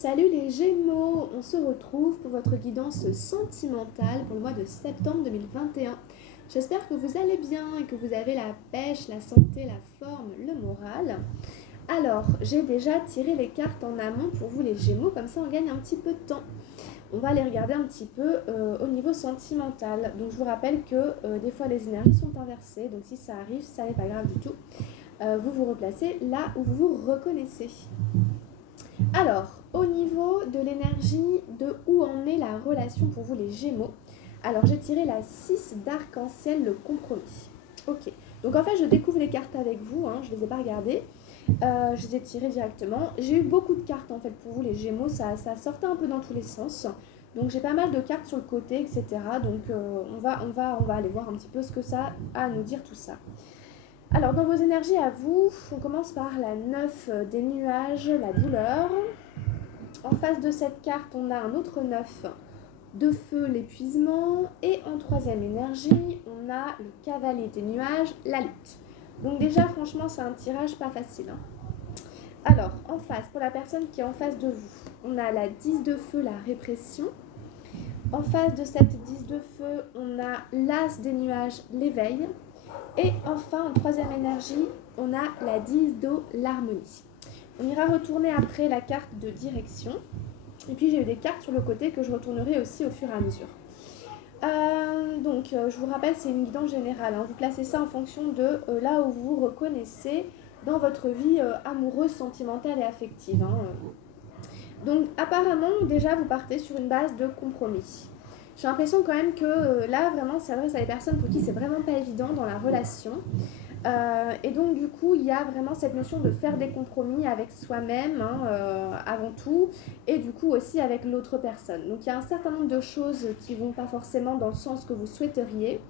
Salut les Gémeaux, on se retrouve pour votre guidance sentimentale pour le mois de septembre 2021. J'espère que vous allez bien et que vous avez la pêche, la santé, la forme, le moral. Alors, j'ai déjà tiré les cartes en amont pour vous les Gémeaux, comme ça on gagne un petit peu de temps. On va les regarder un petit peu au niveau sentimental. Donc je vous rappelle que des fois les énergies sont inversées, donc si ça arrive, ça n'est pas grave du tout. Vous vous replacez là où vous vous reconnaissez. Alors, au niveau de l'énergie, de où en est la relation pour vous les Gémeaux. Alors, j'ai tiré la 6 d'arc-en-ciel, le compromis. Ok, donc en fait, je découvre les cartes avec vous, hein, je ne les ai pas regardées. Je les ai tirées directement. J'ai eu beaucoup de cartes en fait pour vous les Gémeaux, ça sortait un peu dans tous les sens. Donc j'ai pas mal de cartes sur le côté, etc. Donc on va aller voir un petit peu ce que ça a à nous dire tout ça. Alors dans vos énergies à vous, on commence par la 9 des nuages, la douleur. En face de cette carte, on a un autre 9 de feu, l'épuisement. Et en troisième énergie, on a le cavalier des nuages, la lutte. Donc déjà, franchement, c'est un tirage pas facile, hein. Alors, en face, pour la personne qui est en face de vous, on a la 10 de feu, la répression. En face de cette 10 de feu, on a l'as des nuages, l'éveil. Et enfin, en troisième énergie, on a la 10 d'eau, l'harmonie. On ira retourner après la carte de direction. Et puis j'ai eu des cartes sur le côté que je retournerai aussi au fur et à mesure. Je vous rappelle, c'est une guidance générale, hein. Vous placez ça en fonction de là où vous vous reconnaissez dans votre vie amoureuse, sentimentale et affective, hein. Donc apparemment, déjà, vous partez sur une base de compromis. J'ai l'impression quand même que là, vraiment, ça s'adresse à des personnes pour qui c'est vraiment pas évident dans la relation. Et donc du coup, il y a vraiment cette notion de faire des compromis avec soi-même, hein, avant tout, et du coup aussi avec l'autre personne. Donc il y a un certain nombre de choses qui vont pas forcément dans le sens que vous souhaiteriez.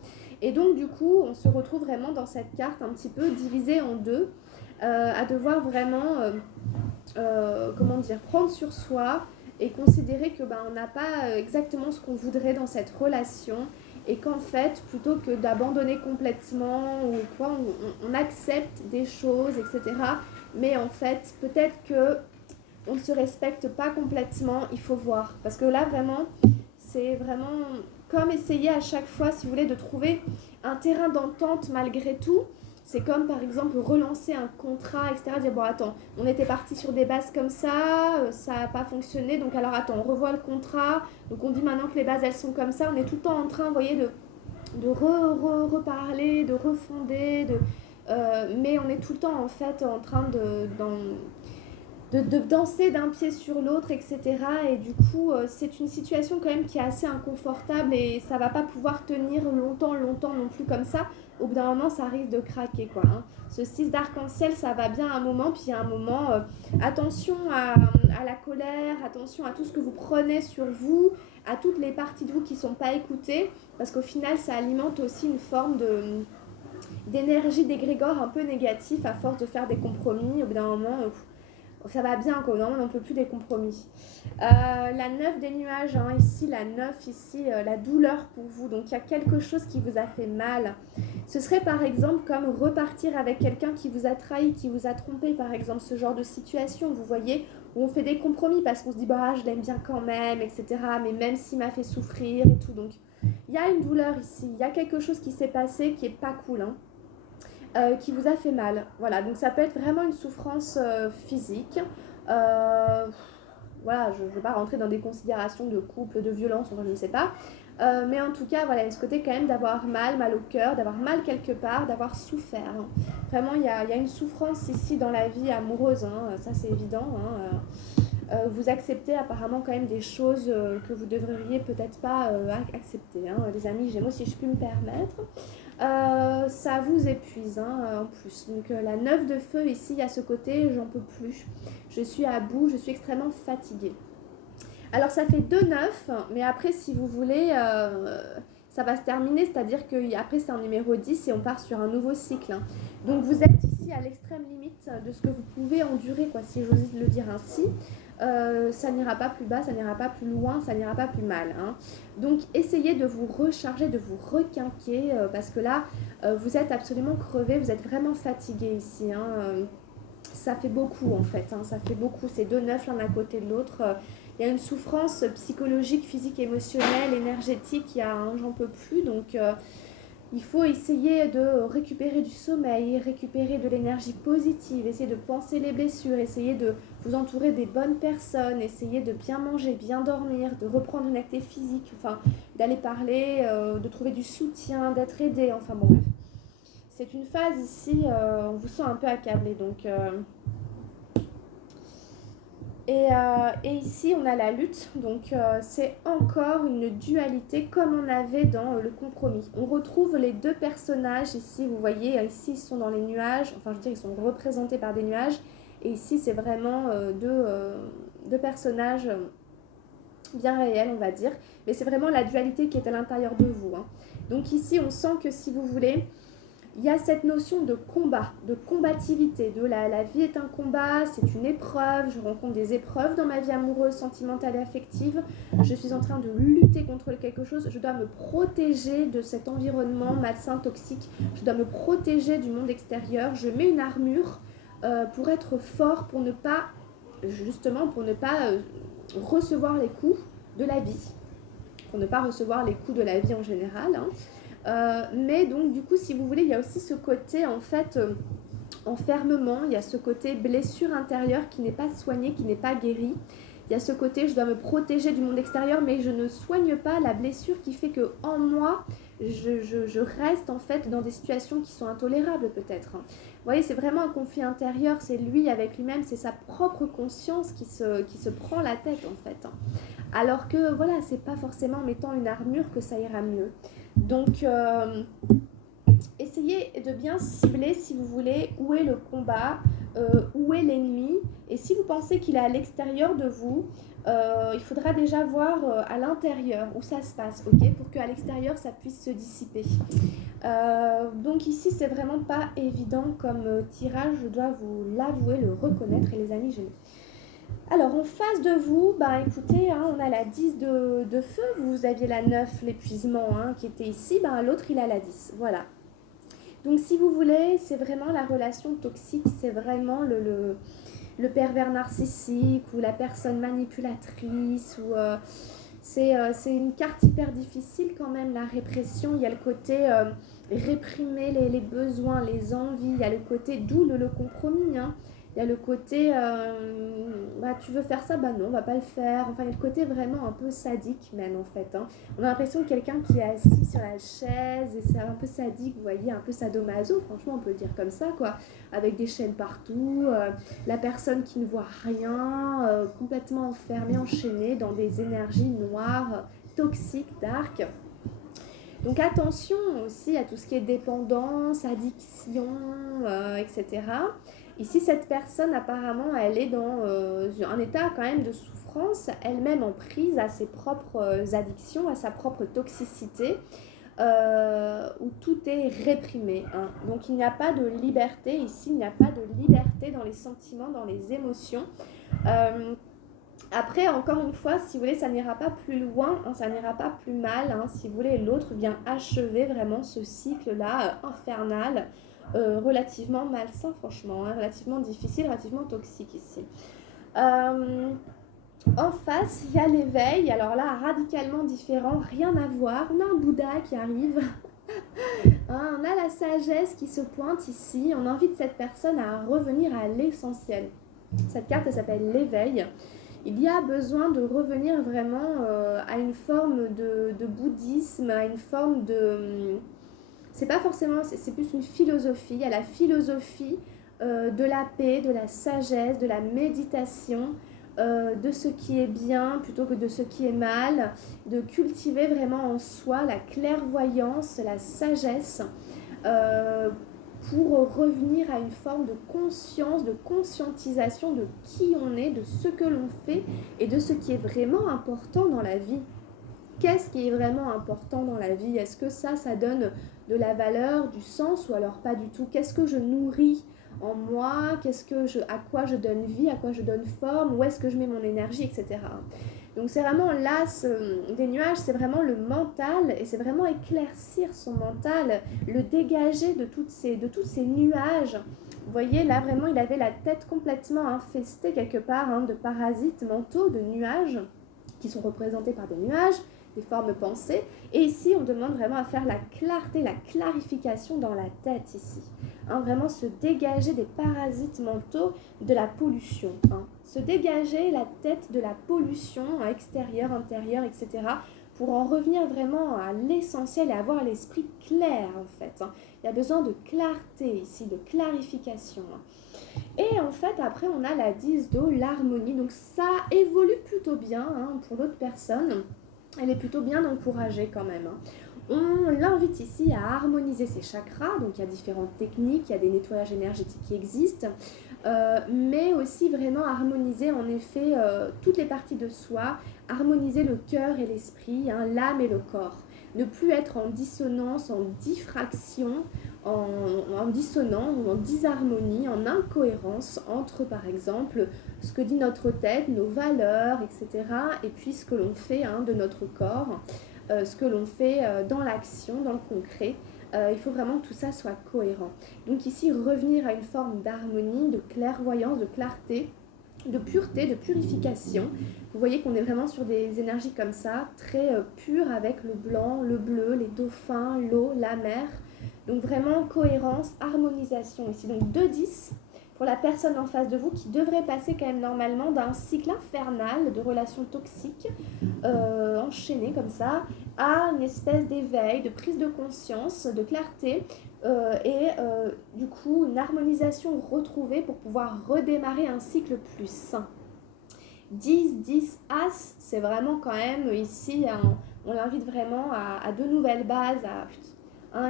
Et donc du coup, on se retrouve vraiment dans cette carte un petit peu divisée en deux, à devoir vraiment, comment dire, prendre sur soi et considérer que on n'a pas exactement ce qu'on voudrait dans cette relation et qu'en fait, plutôt que d'abandonner complètement ou quoi, on accepte des choses, etc. Mais en fait, peut-être que on ne se respecte pas complètement, il faut voir. Parce que là, vraiment, c'est vraiment comme essayer à chaque fois, si vous voulez, de trouver un terrain d'entente malgré tout. C'est comme par exemple relancer un contrat, etc. Dire bon attends, on était parti sur des bases comme ça n'a pas fonctionné, donc alors attends, on revoit le contrat, donc on dit maintenant que les bases elles sont comme ça, on est tout le temps en train, vous voyez, de reparler, de refonder, mais on est tout le temps en fait en train de danser d'un pied sur l'autre, etc. Et du coup, c'est une situation quand même qui est assez inconfortable et ça va pas pouvoir tenir longtemps, longtemps non plus comme ça. Au bout d'un moment, ça risque de craquer, quoi, hein. Ce 6 d'arc-en-ciel, ça va bien à un moment, puis à un moment, attention à la colère, attention à tout ce que vous prenez sur vous, à toutes les parties de vous qui sont pas écoutées, parce qu'au final, ça alimente aussi une forme d'énergie d'égrégore un peu négatif à force de faire des compromis. Au bout d'un moment, ça va bien, quoi. Normalement, on n'en peut plus des compromis. La 9 des nuages, hein, ici, la 9 ici, la douleur pour vous. Donc, il y a quelque chose qui vous a fait mal. Ce serait, par exemple, comme repartir avec quelqu'un qui vous a trahi, qui vous a trompé, par exemple, ce genre de situation, vous voyez, où on fait des compromis parce qu'on se dit, bah, je l'aime bien quand même, etc. Mais même s'il m'a fait souffrir et tout. Donc, il y a une douleur ici. Il y a quelque chose qui s'est passé qui est pas cool, hein. Qui vous a fait mal. Voilà, donc ça peut être vraiment une souffrance physique. Euh, voilà, je ne veux pas rentrer dans des considérations de couple, de violence, enfin, je ne sais pas. Mais en tout cas, voilà, il y a ce côté quand même d'avoir mal, mal au cœur, d'avoir mal quelque part, d'avoir souffert, hein. Vraiment, il y a une souffrance ici dans la vie amoureuse, hein, ça c'est évident, hein. Vous acceptez apparemment quand même des choses que vous devriez peut-être pas accepter, hein, les amis Gémeaux, si je puis me permettre. Ça vous épuise, hein, en plus. Donc la 9 de feu ici, il y a ce côté, j'en peux plus. Je suis à bout, je suis extrêmement fatiguée. Alors ça fait 2 9, mais après si vous voulez, ça va se terminer, c'est-à-dire que après c'est un numéro 10 et on part sur un nouveau cycle, hein. Donc vous êtes ici à l'extrême limite de ce que vous pouvez endurer, quoi, si j'ose le dire ainsi. Ça n'ira pas plus bas, ça n'ira pas plus loin, ça n'ira pas plus mal, hein. Donc essayez de vous recharger, de vous requinquer, parce que là, vous êtes absolument crevé, vous êtes vraiment fatigué ici, hein. ça fait beaucoup en fait, hein, ça fait beaucoup, c'est deux neufs l'un à côté de l'autre. Il y a une souffrance psychologique, physique, émotionnelle, énergétique, il y a un j'en peux plus, donc il faut essayer de récupérer du sommeil, récupérer de l'énergie positive, essayer de penser les blessures, essayer de vous entourer des bonnes personnes, essayer de bien manger, bien dormir, de reprendre une activité physique, enfin d'aller parler, de trouver du soutien, d'être aidé, enfin bon bref. C'est une phase ici, on vous sent un peu accablé, donc et ici, on a la lutte, donc c'est encore une dualité comme on avait dans le compromis. On retrouve les deux personnages ici, vous voyez, ici ils sont dans les nuages, enfin je veux dire ils sont représentés par des nuages, et ici c'est vraiment deux personnages bien réels, on va dire, mais c'est vraiment la dualité qui est à l'intérieur de vous, hein. Donc ici, on sent que si vous voulez, il y a cette notion de combat, de combativité, de la vie est un combat, c'est une épreuve, je rencontre des épreuves dans ma vie amoureuse, sentimentale et affective, je suis en train de lutter contre quelque chose, je dois me protéger de cet environnement malsain, toxique, je dois me protéger du monde extérieur, je mets une armure pour être fort, pour ne pas, justement, pour ne pas recevoir les coups de la vie, pour ne pas recevoir les coups de la vie en général, hein. Mais donc du coup si vous voulez il y a aussi ce côté en fait enfermement, il y a ce côté blessure intérieure qui n'est pas soignée, qui n'est pas guérie, il y a ce côté je dois me protéger du monde extérieur mais je ne soigne pas la blessure qui fait que en moi je reste en fait dans des situations qui sont intolérables peut-être, hein. Vous voyez c'est vraiment un conflit intérieur, c'est lui avec lui-même, c'est sa propre conscience qui se prend la tête en fait, hein. Alors que voilà c'est pas forcément en mettant une armure que ça ira mieux. Donc, essayez de bien cibler, si vous voulez, où est le combat, où est l'ennemi. Et si vous pensez qu'il est à l'extérieur de vous, il faudra déjà voir à l'intérieur où ça se passe, ok, pour qu'à l'extérieur, ça puisse se dissiper. Donc ici, c'est vraiment pas évident comme tirage, je dois vous l'avouer, le reconnaître. Et les amis, je l'ai. Alors, en face de vous, bah écoutez, hein, on a la 10 de feu, vous aviez la 9, l'épuisement, hein, qui était ici, bah, l'autre il a la 10, voilà. Donc si vous voulez, c'est vraiment la relation toxique, c'est vraiment le pervers narcissique ou la personne manipulatrice, ou c'est une carte hyper difficile quand même, la répression, il y a le côté réprimer les besoins, les envies, il y a le côté, d'où le compromis, hein. Il y a le côté, bah, tu veux faire ça, bah non, on va pas le faire. Enfin, il y a le côté vraiment un peu sadique même en fait, hein. On a l'impression de quelqu'un qui est assis sur la chaise et c'est un peu sadique, vous voyez, un peu sadomaso, franchement on peut le dire comme ça quoi. Avec des chaînes partout, la personne qui ne voit rien, complètement enfermée, enchaînée dans des énergies noires, toxiques, dark. Donc attention aussi à tout ce qui est dépendance, addiction, etc. Ici, cette personne, apparemment, elle est dans un état quand même de souffrance, elle-même en prise à ses propres addictions, à sa propre toxicité, où tout est réprimé, hein. Donc il n'y a pas de liberté ici, il n'y a pas de liberté dans les sentiments, dans les émotions. Euh, Après, encore une fois, si vous voulez, ça n'ira pas plus loin, hein, ça n'ira pas plus mal, hein, si vous voulez, l'autre vient achever vraiment ce cycle-là, infernal, relativement malsain, franchement, hein, relativement difficile, relativement toxique ici. Euh, En face, il y a l'éveil, alors là, radicalement différent, rien à voir, on a un Bouddha qui arrive, hein, on a la sagesse qui se pointe ici, on invite cette personne à revenir à l'essentiel. Cette carte, elle s'appelle l'éveil. Il y a besoin de revenir vraiment à une forme de bouddhisme, à une forme de... C'est pas forcément... C'est plus une philosophie, à la philosophie de la paix, de la sagesse, de la méditation, de ce qui est bien plutôt que de ce qui est mal, de cultiver vraiment en soi la clairvoyance, la sagesse, euh, pour revenir à une forme de conscience, de conscientisation de qui on est, de ce que l'on fait et de ce qui est vraiment important dans la vie. Qu'est-ce qui est vraiment important dans la vie? Est-ce que ça donne de la valeur, du sens ou alors pas du tout? Qu'est-ce que je nourris en moi? À quoi je donne vie, à quoi je donne forme? Où est-ce que je mets mon énergie, etc. Donc c'est vraiment là, des nuages, c'est vraiment le mental et c'est vraiment éclaircir son mental, le dégager de tous ces nuages Vous voyez, là, vraiment, il avait la tête complètement infestée quelque part de parasites mentaux, de nuages, qui sont représentés par des nuages, des formes pensées. Et ici, on demande vraiment à faire la clarté, la clarification dans la tête ici. Vraiment se dégager des parasites mentaux, de la pollution. Se dégager la tête de la pollution extérieure, intérieure, etc. pour en revenir vraiment à l'essentiel et avoir l'esprit clair en fait. Il y a besoin de clarté ici, de clarification. Et en fait, après, on a la 10 d'eau, l'harmonie. Donc ça évolue plutôt bien pour l'autre personne. Elle est plutôt bien encouragée quand même. On l'invite ici à harmoniser ses chakras. Donc il y a différentes techniques, il y a des nettoyages énergétiques qui existent. Mais aussi vraiment harmoniser en effet toutes les parties de soi, harmoniser le cœur et l'esprit, l'âme et le corps. Ne plus être en dissonance, en diffraction, en dissonance ou en disharmonie, en incohérence entre, par exemple, ce que dit notre tête, nos valeurs, etc., et puis ce que l'on fait de notre corps, ce que l'on fait dans l'action, dans le concret. Il faut vraiment que tout ça soit cohérent. Donc ici, revenir à une forme d'harmonie, de clairvoyance, de clarté, de pureté, de purification. Vous voyez qu'on est vraiment sur des énergies comme ça, très pures avec le blanc, le bleu, les dauphins, l'eau, la mer. Donc vraiment cohérence, harmonisation ici. Donc 2-10 pour la personne en face de vous qui devrait passer quand même normalement d'un cycle infernal de relations toxiques enchaînées comme ça à une espèce d'éveil, de prise de conscience, de clarté du coup une harmonisation retrouvée pour pouvoir redémarrer un cycle plus sain. 10 As, c'est vraiment quand même ici, on l'invite vraiment à de nouvelles bases,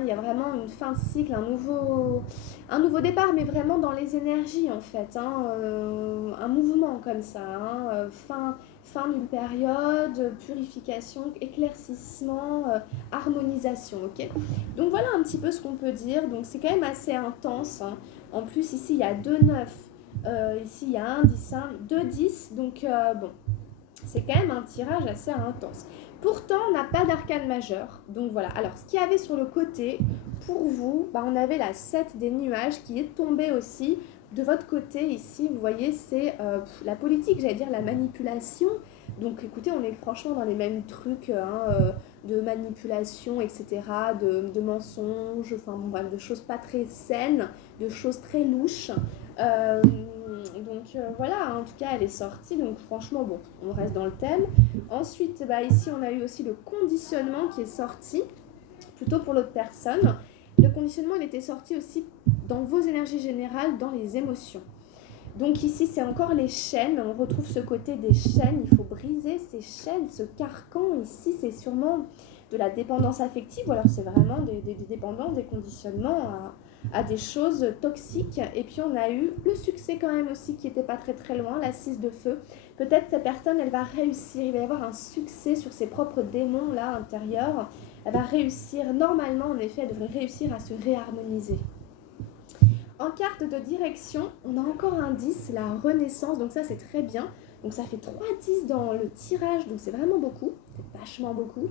il y a vraiment une fin de cycle, un nouveau départ, mais vraiment dans les énergies en fait, un mouvement comme ça, fin d'une période, purification, éclaircissement, harmonisation, ok. Donc voilà un petit peu ce qu'on peut dire, donc c'est quand même assez intense, En plus ici il y a 2-9, ici il y a 1-10, 2-10, donc bon, c'est quand même un tirage assez intense. Pourtant, on n'a pas d'arcane majeur. Donc voilà. Alors, ce qu'il y avait sur le côté, pour vous, on avait la 7 des nuages qui est tombée aussi. De votre côté, ici, vous voyez, c'est la politique, j'allais dire la manipulation. Donc écoutez, on est franchement dans les mêmes trucs de manipulation, etc., de mensonges, enfin bon, bref, de choses pas très saines, de choses très louches. Voilà, en tout cas elle est sortie, donc franchement bon, on reste dans le thème. Ensuite, ici on a eu aussi le conditionnement qui est sorti, plutôt pour l'autre personne. Le conditionnement il était sorti aussi dans vos énergies générales, dans les émotions. Donc ici c'est encore les chaînes, on retrouve ce côté des chaînes, il faut briser ces chaînes, ce carcan ici c'est sûrement de la dépendance affective, ou alors c'est vraiment des dépendances, des conditionnements à des choses toxiques. Et puis on a eu le succès quand même aussi qui n'était pas très très loin, la 6 de feu. Peut-être cette personne elle va réussir, il va y avoir un succès sur ses propres démons là intérieurs. Elle va réussir, normalement en effet elle devrait réussir à se réharmoniser. En carte de direction, on a encore un 10, la renaissance, donc ça c'est très bien. Donc ça fait 3-10 dans le tirage, donc c'est vraiment beaucoup, c'est vachement beaucoup,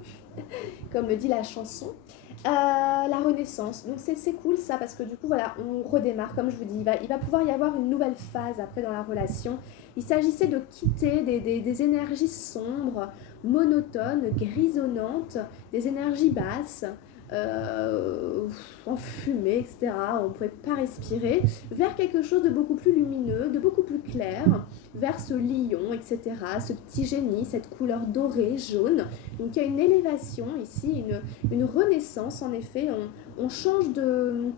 comme le dit la chanson. La renaissance, donc c'est cool ça, parce que du coup voilà, on redémarre, comme je vous dis, il va pouvoir y avoir une nouvelle phase après dans la relation. Il s'agissait de quitter des énergies sombres, monotones, grisonnantes, des énergies basses, enfumées, etc. On ne pouvait pas respirer, vers quelque chose de beaucoup plus lumineux, de beaucoup plus clair, vers ce lion, etc. Ce petit génie, cette couleur dorée, jaune. Donc il y a une élévation ici, une renaissance en effet. On change de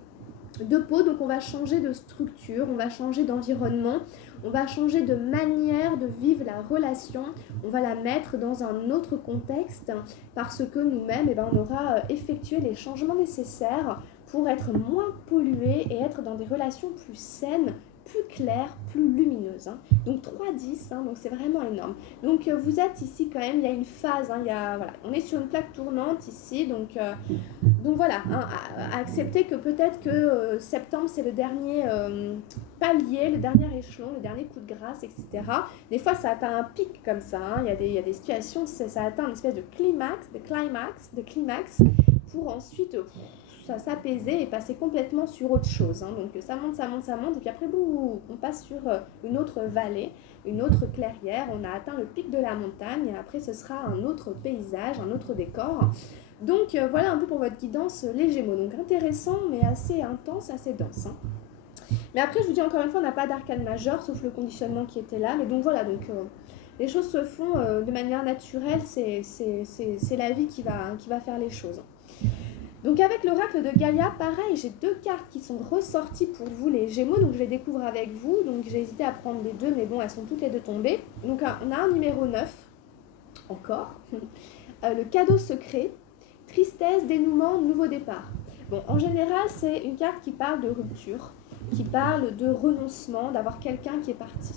peau, donc on va changer de structure, on va changer d'environnement, on va changer de manière de vivre la relation, on va la mettre dans un autre contexte parce que nous-mêmes, on aura effectué les changements nécessaires pour être moins pollués et être dans des relations plus saines, plus claires, plus lumineuses. Donc 3-10, donc c'est vraiment énorme. Donc vous êtes ici quand même, il y a une phase, voilà, on est sur une plaque tournante ici, donc voilà, à accepter que peut-être que septembre c'est le dernier palier, le dernier échelon, le dernier coup de grâce, etc. Des fois ça atteint un pic comme ça, il y a des situations, ça atteint une espèce de climax, pour ensuite s'apaiser et passer complètement sur autre chose. Hein. Donc ça monte, ça monte, ça monte, et puis après, on passe sur une autre vallée, une autre clairière, on a atteint le pic de la montagne, et après ce sera un autre paysage, un autre décor. Donc voilà un peu pour votre guidance les Gémeaux. Donc intéressant, mais assez intense, assez dense. Hein. Mais après, je vous dis encore une fois, on n'a pas d'arcane majeur, sauf le conditionnement qui était là. Mais donc voilà, les choses se font de manière naturelle, c'est la vie qui va faire les choses. Donc avec l'oracle de Gaïa, pareil, j'ai 2 cartes qui sont ressorties pour vous les Gémeaux, donc je les découvre avec vous. Donc j'ai hésité à prendre les 2, mais bon, elles sont toutes les 2 tombées. Donc on a un numéro 9, encore, le cadeau secret, tristesse, dénouement, nouveau départ. Bon, en général, c'est une carte qui parle de rupture, qui parle de renoncement, d'avoir quelqu'un qui est parti.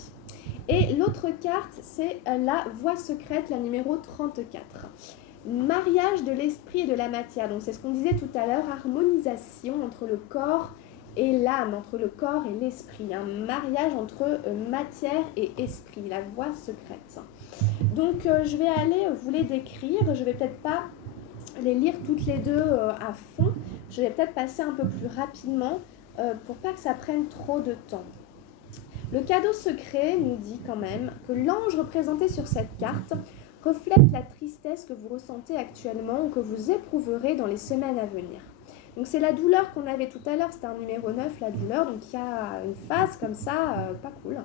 Et l'autre carte, c'est la voie secrète, la numéro 34. Mariage de l'esprit et de la matière. Donc c'est ce qu'on disait tout à l'heure, harmonisation entre le corps et l'âme, entre le corps et l'esprit. Un mariage entre matière et esprit, la voie secrète. Donc je vais aller vous les décrire, je vais peut-être pas les lire toutes les deux à fond, je vais peut-être passer un peu plus rapidement pour pas que ça prenne trop de temps. Le cadeau secret nous dit quand même que l'ange représenté sur cette carte reflète la tristesse que vous ressentez actuellement ou que vous éprouverez dans les semaines à venir. Donc c'est la douleur qu'on avait tout à l'heure, c'était un numéro 9, la douleur, donc il y a une phase comme ça, pas cool.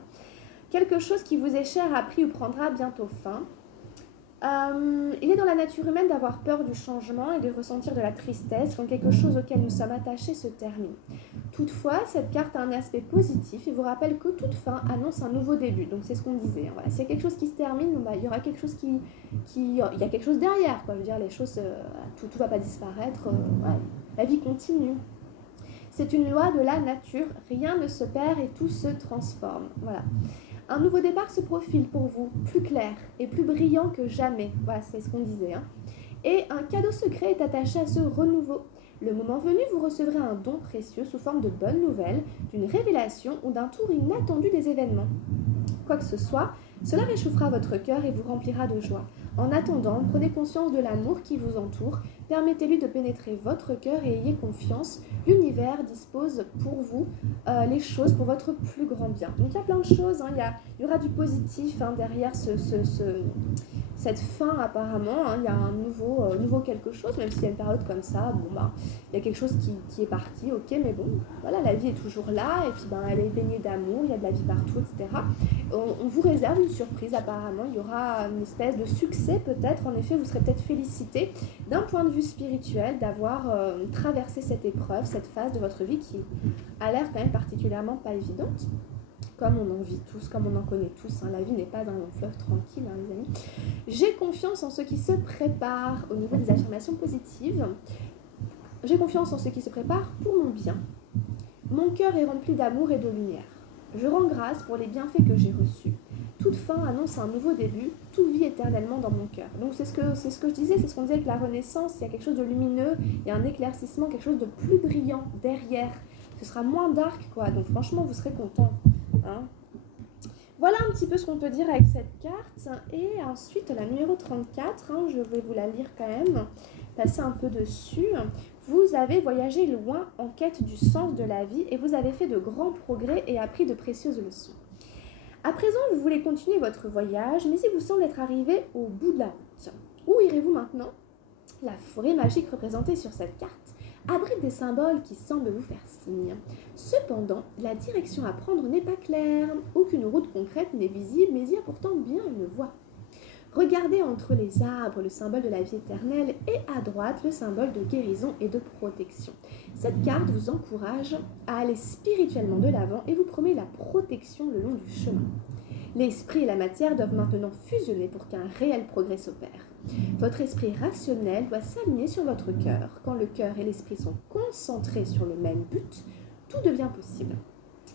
Quelque chose qui vous est cher a pris ou prendra bientôt fin. Il est dans la nature humaine d'avoir peur du changement et de ressentir de la tristesse quand quelque chose auquel nous sommes attachés se termine. Toutefois, cette carte a un aspect positif et vous rappelle que toute fin annonce un nouveau début. Donc c'est ce qu'on disait. Voilà. S'il y a quelque chose qui se termine, il y aura quelque chose il y a quelque chose derrière. Quoi. Je veux dire, les choses, tout ne va pas disparaître. Ouais. La vie continue. C'est une loi de la nature. Rien ne se perd et tout se transforme. Voilà. Un nouveau départ se profile pour vous, plus clair et plus brillant que jamais. Voilà, c'est ce qu'on disait. Hein. Et un cadeau secret est attaché à ce renouveau. Le moment venu, vous recevrez un don précieux sous forme de bonnes nouvelles, d'une révélation ou d'un tour inattendu des événements. Quoi que ce soit, cela réchauffera votre cœur et vous remplira de joie. En attendant, prenez conscience de l'amour qui vous entoure, permettez-lui de pénétrer votre cœur et ayez confiance. L'univers dispose pour vous les choses pour votre plus grand bien. Donc il y a plein de choses, hein. Il y aura du positif hein, derrière cette fin apparemment. Hein. Il y a un nouveau quelque chose, même s'il y a une période comme ça, il y a quelque chose qui est parti, ok, mais bon, voilà, la vie est toujours là, et puis elle est baignée d'amour, il y a de la vie partout, etc. On vous réserve une surprise apparemment, il y aura une espèce de succès peut-être, en effet vous serez peut-être félicité d'un point de vue spirituel d'avoir traversé cette épreuve, cette phase de votre vie qui a l'air quand même particulièrement pas évidente, comme on en vit tous, comme on en connaît tous, hein. La vie n'est pas un long fleuve tranquille, hein, les amis. J'ai confiance en ceux qui se préparent au niveau des affirmations positives. J'ai confiance en ceux qui se préparent pour mon bien. Mon cœur est rempli d'amour et de lumière. Je rends grâce pour les bienfaits que j'ai reçus. Toute fin annonce un nouveau début, tout vit éternellement dans mon cœur. Donc c'est ce que je disais, c'est ce qu'on disait avec la Renaissance, il y a quelque chose de lumineux, il y a un éclaircissement, quelque chose de plus brillant derrière. Ce sera moins dark, quoi. Donc franchement, vous serez content. Hein. Voilà un petit peu ce qu'on peut dire avec cette carte. Et ensuite, la numéro 34, hein, je vais vous la lire quand même, passer un peu dessus. Vous avez voyagé loin en quête du sens de la vie et vous avez fait de grands progrès et appris de précieuses leçons. À présent, vous voulez continuer votre voyage, mais il vous semble être arrivé au bout de la route. Où irez-vous maintenant ? La forêt magique représentée sur cette carte abrite des symboles qui semblent vous faire signe. Cependant, la direction à prendre n'est pas claire. Aucune route concrète n'est visible, mais il y a pourtant bien une voie. Regardez entre les arbres le symbole de la vie éternelle et à droite le symbole de guérison et de protection. Cette carte vous encourage à aller spirituellement de l'avant et vous promet la protection le long du chemin. L'esprit et la matière doivent maintenant fusionner pour qu'un réel progrès s'opère. Votre esprit rationnel doit s'aligner sur votre cœur. Quand le cœur et l'esprit sont concentrés sur le même but, tout devient possible.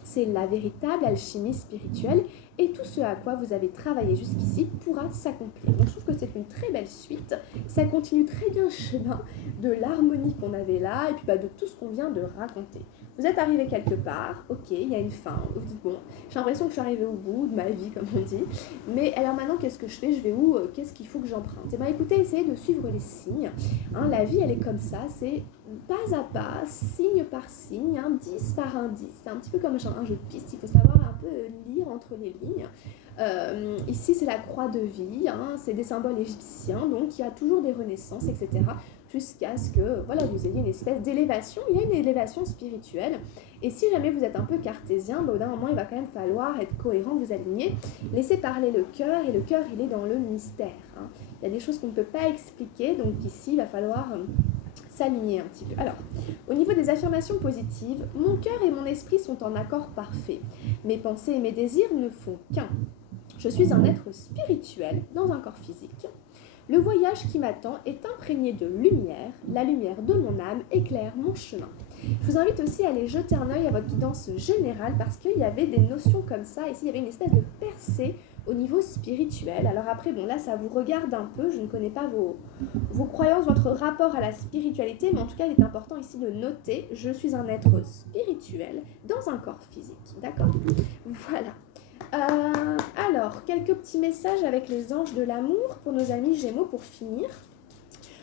C'est la véritable alchimie spirituelle et tout ce à quoi vous avez travaillé jusqu'ici pourra s'accomplir. Donc je trouve que c'est une très belle suite. Ça continue très bien le chemin de l'harmonie qu'on avait là et puis de tout ce qu'on vient de raconter. Vous êtes arrivé quelque part, ok, il y a une fin. Vous dites, bon, j'ai l'impression que je suis arrivée au bout de ma vie, comme on dit. Mais alors maintenant, qu'est-ce que je fais ? Je vais où ? Qu'est-ce qu'il faut que j'emprunte ? Eh bien, écoutez, essayez de suivre les signes. Hein, la vie, elle est comme ça. C'est pas à pas, signe par signe, indice par indice. C'est un petit peu comme un jeu de piste, il faut savoir un peu lire entre les lignes. Ici, c'est la croix de vie, c'est des symboles égyptiens, donc il y a toujours des renaissances, etc. Jusqu'à ce que voilà, vous ayez une espèce d'élévation. Il y a une élévation spirituelle. Et si jamais vous êtes un peu cartésien, au bout d'un moment, il va quand même falloir être cohérent, vous aligner. Laissez parler le cœur, et le cœur, il est dans le mystère. Il y a des choses qu'on ne peut pas expliquer, donc ici, il va falloir s'aligner un petit peu. Alors, au niveau des affirmations positives, mon cœur et mon esprit sont en accord parfait. Mes pensées et mes désirs ne font qu'un. Je suis un être spirituel dans un corps physique. Le voyage qui m'attend est imprégné de lumière. La lumière de mon âme éclaire mon chemin. Je vous invite aussi à aller jeter un œil à votre guidance générale parce qu'il y avait des notions comme ça. Ici, il y avait une espèce de percée au niveau spirituel. Alors après, bon là, ça vous regarde un peu. Je ne connais pas vos croyances, votre rapport à la spiritualité, mais en tout cas, il est important ici de noter, je suis un être spirituel dans un corps physique. D'accord ? Voilà. Alors, quelques petits messages avec les anges de l'amour pour nos amis Gémeaux pour finir.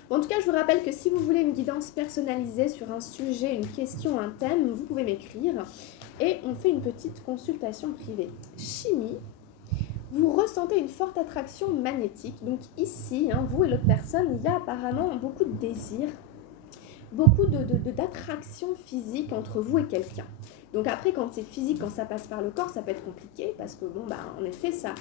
Bon, en tout cas, je vous rappelle que si vous voulez une guidance personnalisée sur un sujet, une question, un thème, vous pouvez m'écrire et on fait une petite consultation privée. Chimie, vous ressentez une forte attraction magnétique. Donc ici, vous et l'autre personne, il y a apparemment beaucoup de désir, beaucoup d'attraction physique entre vous et quelqu'un. Donc après, quand c'est physique, quand ça passe par le corps, ça peut être compliqué parce que bon, en effet, ça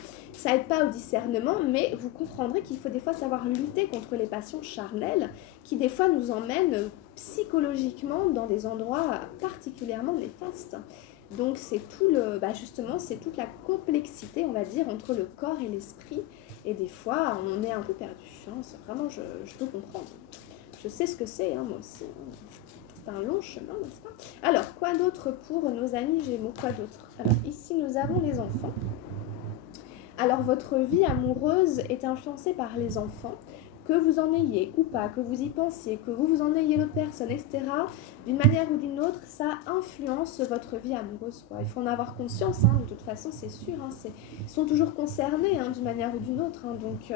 aide pas au discernement, mais vous comprendrez qu'il faut des fois savoir lutter contre les passions charnelles qui des fois nous emmènent psychologiquement dans des endroits particulièrement néfastes. Donc c'est justement, c'est toute la complexité, on va dire, entre le corps et l'esprit. Et des fois, on est un peu perdu. Vraiment, je peux comprendre. Je sais ce que c'est, moi aussi. C'est un long chemin, n'est-ce pas ? Alors, quoi d'autre pour nos amis Gémeaux ? Quoi d'autre ? Alors, ici, nous avons les enfants. Alors, votre vie amoureuse est influencée par les enfants. Que vous en ayez ou pas, que vous y pensiez, que vous en ayez l'autre personne, etc. D'une manière ou d'une autre, ça influence votre vie amoureuse. Il faut en avoir conscience, de toute façon, c'est sûr. Ils sont toujours concernés d'une manière ou d'une autre. Donc,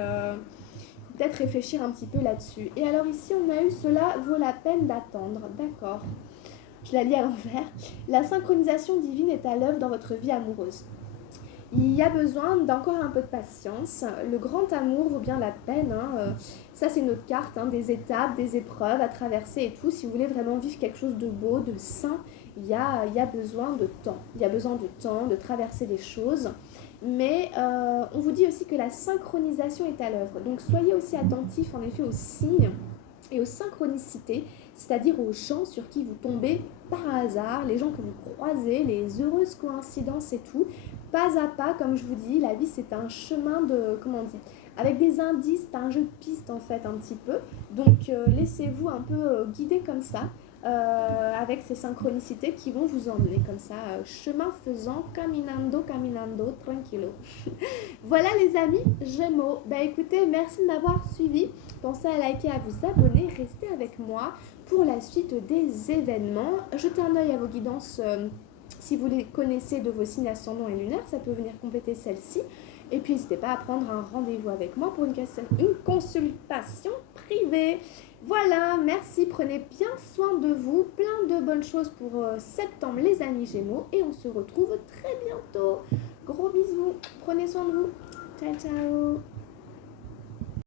peut-être réfléchir un petit peu là-dessus. Et alors ici, on a eu cela vaut la peine d'attendre. D'accord. Je la lis à l'envers. La synchronisation divine est à l'œuvre dans votre vie amoureuse. Il y a besoin d'encore un peu de patience. Le grand amour vaut bien la peine. Ça, c'est notre carte, des étapes, des épreuves à traverser et tout. Si vous voulez vraiment vivre quelque chose de beau, de sain, il y a besoin de temps. Il y a besoin de temps, de traverser des choses. Mais on vous dit aussi que la synchronisation est à l'œuvre. Donc soyez aussi attentifs en effet aux signes et aux synchronicités, c'est-à-dire aux gens sur qui vous tombez par hasard, les gens que vous croisez, les heureuses coïncidences et tout. Pas à pas, comme je vous dis, la vie c'est un chemin avec des indices, c'est un jeu de piste en fait un petit peu. Donc laissez-vous un peu guider comme ça. Avec ces synchronicités qui vont vous emmener comme ça, chemin faisant, caminando, tranquillo. Voilà les amis Gémeaux. Écoutez, merci de m'avoir suivi. Pensez à liker, à vous abonner, restez avec moi pour la suite des événements. Jetez un œil à vos guidances si vous les connaissez de vos signes ascendants et lunaires, ça peut venir compléter celle-ci. Et puis n'hésitez pas à prendre un rendez-vous avec moi pour une consultation privée. Voilà, merci, prenez bien soin de vous, plein de bonnes choses pour septembre les amis Gémeaux et on se retrouve très bientôt. Gros bisous, prenez soin de vous, ciao ciao.